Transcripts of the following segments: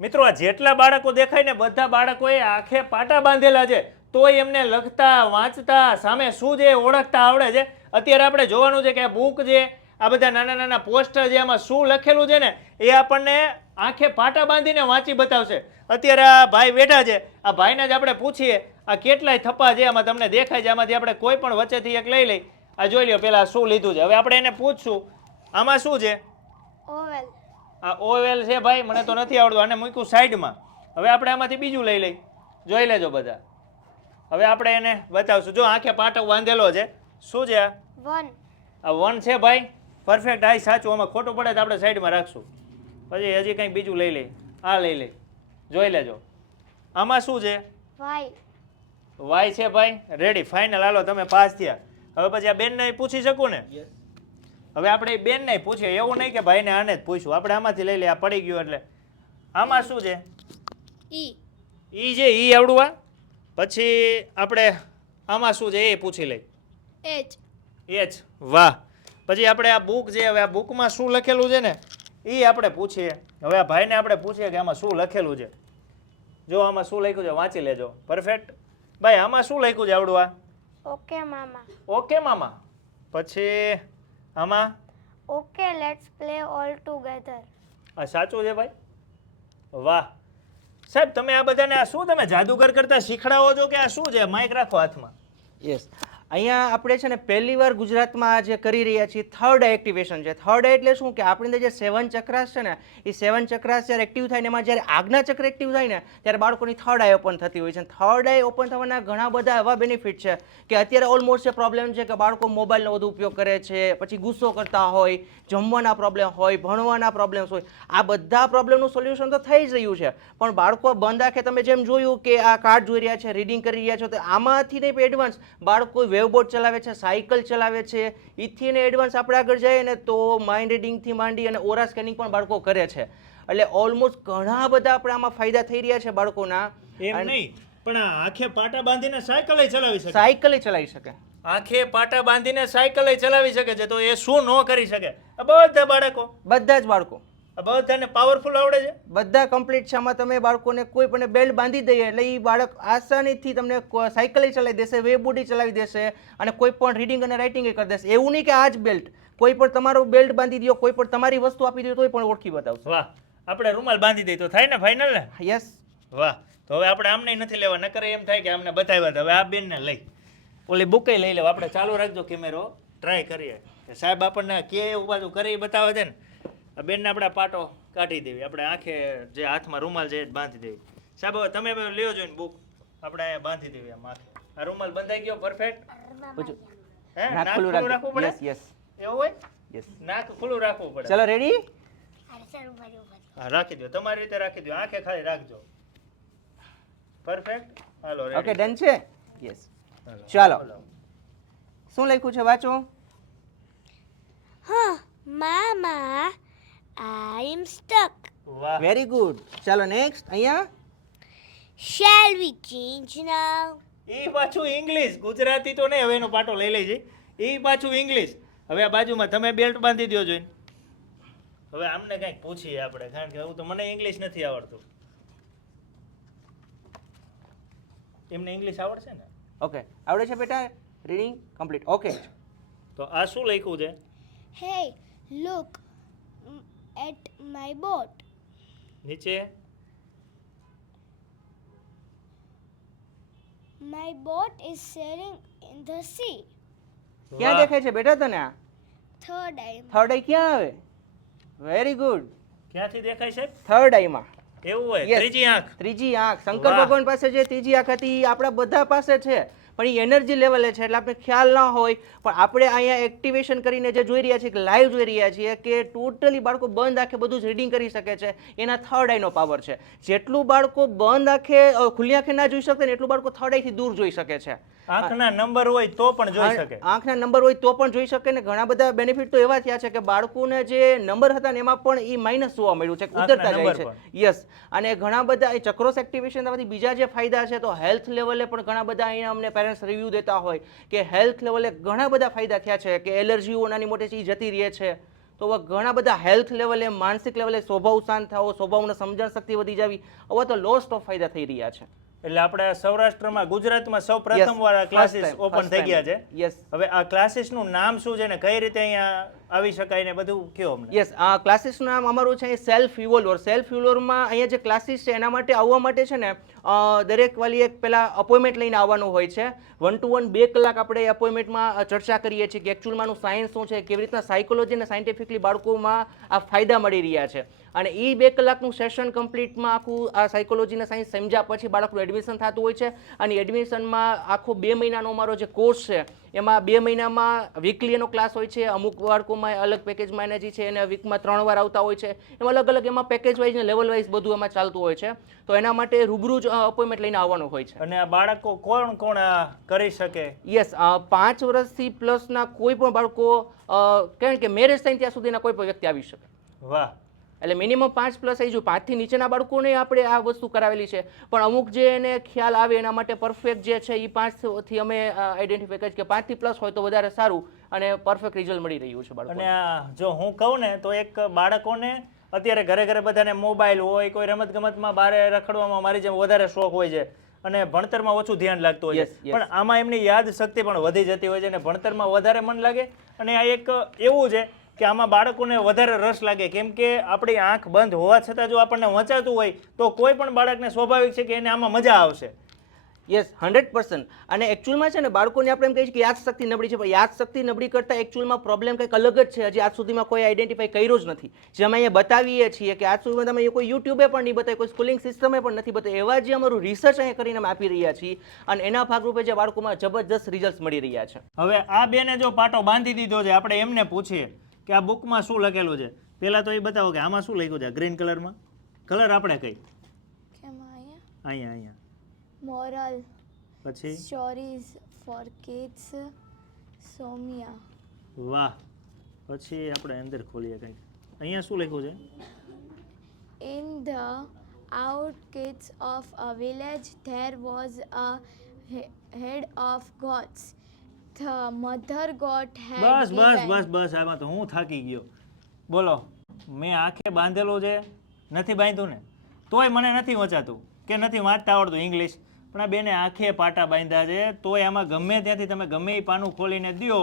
મિત્રો, આ જેટલા બાળકો દેખાય ને, બધા બાળકોએ આખે પાટા બાંધેલા છે. તોય એમને લખતા, વાંચતા, સામે શું એ ઓળખતા આવડે છે. અત્યારે આપણે જોવાનું છે કે બુક છે આ બધા નાના નાના પોસ્ટર જે આમાં શું લખેલું છે ને, એ આપણને આંખે પાટા બાંધીને વાંચી બતાવશે. અત્યારે આ ભાઈ બેઠા છે. આ ભાઈને જ આપણે પૂછીએ, આ કેટલાય થપ્પા છે આમાં તમને દેખાય છે? આમાંથી આપણે કોઈ પણ વચ્ચેથી એક લઈ લઈ. આ જોઈ લો પેલા શું લીધું છે? હવે આપણે એને પૂછશું. આમાં શું છે? ઓવેલ. આ ઓવેલ છે ભાઈ મને તો નથી આવડતું આને મૂક્યું સાઈડમાં હવે આપણે આમાંથી બીજું લઈ લઈ. જોઈ લેજો બધા. હવે આપણે એને બતાવશું. જો આંખે પાટો બાંધેલો છે. શું છે આ? વન. આ વન છે ભાઈ. પરફેક્ટ હા સાચું. આમાં ખોટું પડે તો આપણે સાઈડમાં રાખશું. પછી હજી કંઈક બીજું લઈ લઈ આ લઈ લઈ જોઈ લેજો. આમાં શું છે? વાય. વાય છે ભાઈ. રેડી ફાઇનલ હાલો તમે પાસ થયા. હવે પછી આ બેનને પૂછી શકું ને? હવે આપણે એ બેનને પૂછીએ એવું નહીં કે ભાઈને આને જ પૂછું આપણે આમાંથી લઈ લે આ પડી ગયું એટલે. આમાં શું છે? ઈ. ઈ છે ઈ આવડું આ? પછી આપણે આમાં શું છે? એ પૂછી લઈ એચ. એચ. વાહ. પછી આપણે આ બુક જે હવે આ બુકમાં શું લખેલું છે ને? એ આપણે પૂછીએ. હવે આ ભાઈને આપણે પૂછીએ કે આમાં શું લખેલું છે. જો આમાં શું લખ્યું છે વાંચી લેજો. પરફેક્ટ ભાઈ આમાં શું લખ્યું છે આવડું આ? ઓકે મામા. ઓકે મામા. પછી આમાં? Okay let's play all together આ સાચું છે ભાઈ? વાહ. સાહેબ તમે આ બધાને આ શું તમે જાદુગર કરતા શીખડાવો છો કે આ શું છે? માઇક રાખો હાથમાં. યસ અહીંયા આપણે છે ને પહેલી વાર ગુજરાતમાં જે કરી રહ્યા છીએ થર્ડ એક્ટિવેશન છે. થર્ડ એટલે શું? કે આપણી અંદર જે સેવન ચક્રાસ છે ને, એ સેવન ચક્રાસ જ્યારે એક્ટિવ થાય ને, એમાં જ્યારે આજ્ઞા ચક્ર એક્ટિવ થાય ને, ત્યારે બાળકોની થર્ડ આઈ ઓપન થતી હોય છે. થર્ડ આઈ ઓપન થવાના ઘણા બધા એવા બેનિફિટ છે કે અત્યારે ઓલમોસ્ટ જે પ્રોબ્લેમ છે કે બાળકો મોબાઈલનો વધુ ઉપયોગ કરે છે, પછી ગુસ્સો કરતા હોય, જમવાના પ્રોબ્લેમ હોય, ભણવાના પ્રોબ્લેમ્સ હોય, આ બધા પ્રોબ્લેમનું સોલ્યુશન તો થઈ જ રહ્યું છે. પણ બાળકો બંધ આંખે તમે જેમ જોયું કે આ કાર્ડ જોઈ રહ્યા છે રીડિંગ કરી રહ્યા છો, તો આમાંથી નહીં એડવાન્સ બાળકો વેવબોર્ડ ચલાવે છે સાયકલ ચલાવે છે. ઈથી ને એડવાન્સ આપણે આગળ જઈએ ને તો માઇન્ડ રીડિંગથી માંડી અને ઓરા સ્કેનિંગ પણ બાળકો કરે છે. એટલે ઓલમોસ્ટ ઘણા બધા આપણે આમાં ફાયદા થઈ રહ્યા છે બાળકોના. એમ નહીં પણ આંખે પાટા બાંધીને સાયકલ ચલાવી શકે. સાયકલ ચલાવી શકે. આંખે પાટા બાંધીને સાયકલ ચલાવી શકે છે તો એ શું ન કરી શકે? બધા બાળકો. બધા જ બાળકો. બધાને પાવરફુલ આવડે છે. બધા કમ્પ્લીટ છે આમાં તમે બાળકોને કોઈ પણ બેલ્ટ બાંધી દઈએ એટલે એ બાળક આસાનીથી તમને સાયકલ ચલાવી દેશે વે બોડી ચલાવી દેશે અને કોઈ પણ રીડિંગ અને રાઇટિંગ કરી દેશે. એવું નહીં કે આ જ બેલ્ટ કોઈ પણ તમારો બેલ્ટ બાંધી દો કોઈ પણ તમારી વસ્તુ આપી દો તો પણ ઓળખી બતાવશે. વાહ આપણે રૂમાલ બાંધી દઈએ તો થાય ને ફાઇનલ ને? યસ વાહ તો હવે આપણે આમને નથી લેવા નકર એમ થાય કે આમને બતાવ્યા હવે આ બેનને લઈ. ઓલી બુકે લઈ લેવા. આપણે ચાલુ રાખજો કેમેરો ટ્રાય કરીએ. સાહેબ આપણને કે એવું બાજુ કરી બતાવે છે ને. બેનને આપણે પાટો કાઢી દેવી. આપણે આંખે જે હાથમાં રૂમાલ છે બાંધી દેવી. સાહેબ હવે તમે લ્યો જોઈને બુક આપણે બાંધી દેવી આમ આંખે. આ રૂમાલ બંધાઈ ગયો પરફેક્ટ હે? નાક ખુલ્લું રાખવું પડે? યસ યસ એવું હોય? યસ નાક ખુલ્લું રાખવું પડે. ચલો રેડી હા રાખી દો તમારી રીતે રાખી દો આંખે ખાલી રાખજો. પરફેક્ટ હાલો ઓકે ડન છે? યસ ચાલો. શું લખ્યું છે? વાંચો. હા મામા આઈ એમ સ્ટક વાહ. વેરી ગુડ ચાલો નેક્સ્ટ અહીંયા? શેલ વી ચેન્જ નાઉ એ પાછું ઇંગ્લિશ ગુજરાતી તો નહીં હવે એનો પાટો લઈ લેજે. એ પાછું ઇંગ્લિશ હવે આ બાજુમાં તમે બેલ્ટ બાંધી દો જોઈને. હવે આમને કંઈક પૂછીએ આપણે કારણ કે હું તો મને ઇંગ્લિશ નથી આવડતું. એમને ઇંગ્લિશ આવડશે ને? ઓકે આવડે છે બેટા? રીડિંગ કમ્પ્લીટ ઓકે તો આ શું લખ્યું છે? Hey look at my boat નીચે. My boat is sailing in the sea ક્યાં દેખાય છે બેટા તને આ? થર્ડ આઈ થર્ડ આઈ ક્યાં આવે? વેરી ગુડ ક્યાંથી દેખાય છે? થર્ડ આઈમાં એવું હોય Yes. ત્રીજી આંખ. ત્રીજી આંખ. શંકર વાહ. ભગવાન પાસે જે ત્રીજી આંખ હતી એ આપણા બધા પાસે છે. પણ એ એનર્જી લેવલે છે એટલે આપણે ખ્યાલ ના હોય. પણ આપણે અહીંયા એક્ટિવેશન કરીને જે જોઈ રહ્યા છીએ કે લાઈવ જોઈ રહ્યા છીએ કે ટોટલી બાળકો બંધ આંખે બધું જ રીડિંગ કરી શકે છે એના થર્ડ આઈનો પાવર છે. જેટલું બાળકો બંધ આંખે ખુલ્લી આંખે ના જોઈ શકે ને એટલું બાળકો થર્ડ આઈથી દૂર જોઈ શકે છે. આંખના નંબર હોય તો પણ જોઈ શકે. આંખના નંબર હોય તો પણ જોઈ શકે ને ઘણા બધા બેનિફિટ તો એવા થયા છે કે બાળકોને જે નંબર હતા ને એમાં પણ એ માઇનસ જોવા મળ્યું છે ઉતરતા જાય છે. યસ અને ઘણા બધા એ ચક્રોસ એક્ટિવેશન થવાથી બીજા જે ફાયદા છે તો હેલ્થ લેવલે પણ ઘણા બધા અહીંયા અમને પેરેન્ટ્સ રિવ્યૂ દેતા હોય, કે હેલ્થ લેવલે ઘણા બધા ફાયદા થયા છે, કે એલર્જીઓ નાની મોટી જતી રહે છે, તો હવે ઘણા બધા હેલ્થ લેવલે માનસિક લેવલે સ્વભાવ શાંત થવો સ્વભાવને સમજણ શક્તિ વધી જાવી, હવે તો લોસ્ટ ઓફ ફાયદા થઈ રહ્યા છે. એટલે આપણે સૌરાષ્ટ્રમાં ગુજરાતમાં સૌ પ્રથમ વાર Yes, ક્લાસીસ ઓપન થઈ ગયા છે. યસ હવે આ ક્લાસીસનું નામ શું છે ને કઈ રીતે અહીંયા આવી શકાય ને બધું કયો અમને? યસ આ ક્લાસીસનું નામ અમારું છે સેલ્ફ ઇવોલ્વર સેલ્ફ ઇવોલ્વરમાં અહીંયા જે ક્લાસીસ છે એના માટે આવવા માટે છે ને દરેક વાલી એક પહેલાં અપોઇન્ટમેન્ટ લઈને આવવાનું હોય છે. વન ટુ વન બે કલાક આપણે અપોઇન્ટમેન્ટમાં ચર્ચા કરીએ છીએ કે એકચ્યુઅલમાંનું સાયન્સ શું છે કેવી રીતના સાયકોલોજી અને સાયન્ટિફિકલી બાળકોમાં આ ફાયદા મળી રહ્યા છે. અને એ બે કલાકનું સેશન કમ્પ્લીટમાં આખું આ સાયકોલોજીના સાયન્સ સમજ્યા પછી બાળકનું એડમિશન થતું હોય છે. અને એડમિશનમાં આખો બે મહિનાનો અમારો જે કોર્સ છે એમાં બે મહિનામાં વીકલી એનો ક્લાસ હોય છે અમુક બાળકોમાં અલગ પેકેજમાં એનર્જી છે એને વીકમાં ત્રણ વાર આવતા હોય છે. એમાં અલગ અલગ એમાં પેકેજ વાઇઝ ને લેવલ વાઇઝ બધું એમાં ચાલતું હોય છે. તો એના માટે રૂબરૂ જ અપોઇન્ટમેન્ટ લઈને આવવાનું હોય છે. અને આ બાળકો કોણ કોણ કરી શકે? યસ પાંચ વર્ષથી પ્લસના કોઈ પણ બાળકો કારણ કે મેરેજ થાય ત્યાં સુધીના કોઈ પણ વ્યક્તિ આવી શકે. વાહ. એટલે મિનિમમ પાંચ પ્લસ આવી જો. પાંચથી નીચેના બાળકોને આપણે આ વસ્તુ કરાવેલી છે. પણ અમુક જે એને ખ્યાલ આવે એના માટે પરફેક્ટ જે છે એ પાંચથી અમે આઈડેન્ટિફાઈ કરીએ કે પાંચથી પ્લસ હોય તો વધારે સારું અને પરફેક્ટ રિઝલ્ટ મળી રહ્યું છે અને આ જો હું કહું ને તો એક બાળકોને અત્યારે ઘરે ઘરે બધાને મોબાઈલ હોય કોઈ રમત ગમતમાં બારે રખડવામાં મારી જેમ વધારે શોખ હોય છે અને ભણતરમાં ઓછું ધ્યાન લાગતું હોય છે. પણ આમાં એમની યાદ શક્તિ પણ વધી જતી હોય છે અને ભણતરમાં વધારે મન લાગે. અને આ એક એવું છે કે આમાં બાળકોને વધારે રસ લાગે. કેમ કે આપણી આંખ બંધ હોવા છતાં જો આપણને વંચાતું હોય તો કોઈ પણ બાળકને સ્વાભાવિક છે કે એને આમાં મજા આવશે. યસ હંડ્રેડ પર્સન્ટ અને એકચ્યુઅલમાં છે ને બાળકોને આપણે એમ કહીએ છીએ કે યાદશક્તિ નબળી છે પણ યાદશક્તિ નબળી કરતાં એકચ્યુઅલમાં પ્રોબ્લેમ કંઈક અલગ જ છે. હજી આજ સુધીમાં કોઈ આઈડેન્ટિફાઈ કર્યો જ નથી. જે અમે અહીંયા બતાવીએ છીએ કે આજ સુધીમાં તમે કોઈ યુટ્યુબે પણ નહીં બતાવી કોઈ સ્કૂલિંગ સિસ્ટમે પણ નથી બતાવી એવા જે અમારું રિસર્ચ અહીંયા કરીને અમે આપી રહ્યા છીએ અને એના ભાગરૂપે જે બાળકોમાં જબરજસ્ત રિઝલ્ટ મળી રહ્યા છે. હવે આ બેને જો પાટો બાંધી દીધો છે આપણે એમને પૂછીએ. કે આ બુકમાં શું લખેલું છે? પહેલાં તો એ બતાવો કે આમાં શું લખ્યું છે? ગ્રીન કલરમાં કલર આપણે કઈ? અહીંયા? અહીંયા મોરલ પછી? સ્ટોરીઝ ફોર કિડ્સ સોમિયા વાહ. પછી આપણે અંદર ખોલીએ કંઈક. અહીંયા શું લખ્યું છે? In the out kids of a village there was a head of gods. The mother got head બસ બસ બસ બસ આમાં તો હું થાકી ગયો. બોલો મેં આંખે બાંધેલું છે? નથી બાંધ્યું ને? તોય મને નથી વંચાતું કે નથી વાંચતા આવડતું ઇંગ્લિશ પણ આ બેને આંખે પાટા બાંધ્યા છે તોય આમાં ગમે ત્યાંથી તમે ગમે એ પાનું ખોલીને દ્યો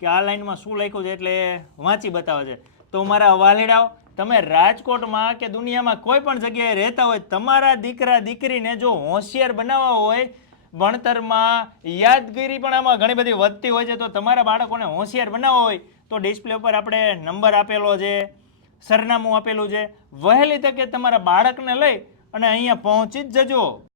કે આ લાઈનમાં શું લખ્યું છે એટલે વાંચી બતાવે છે. તો મારા વાલીડાઓ તમે રાજકોટમાં કે દુનિયામાં કોઈ પણ જગ્યાએ રહેતા હોય તમારા દીકરા દીકરીને જો હોશિયાર બનાવવા હોય ભણતરમાં યાદગીરી પણ આમાં ઘણી બધી વધતી હોય છે. તો તમારા બાળકોને હોશિયાર બનાવવા હોય તો ડિસ્પ્લે ઉપર આપણે નંબર આપેલો છે, સરનામું આપેલું છે. વહેલી તકે તમારા બાળકને લઈ અને અહીંયા પહોંચી જ જજો.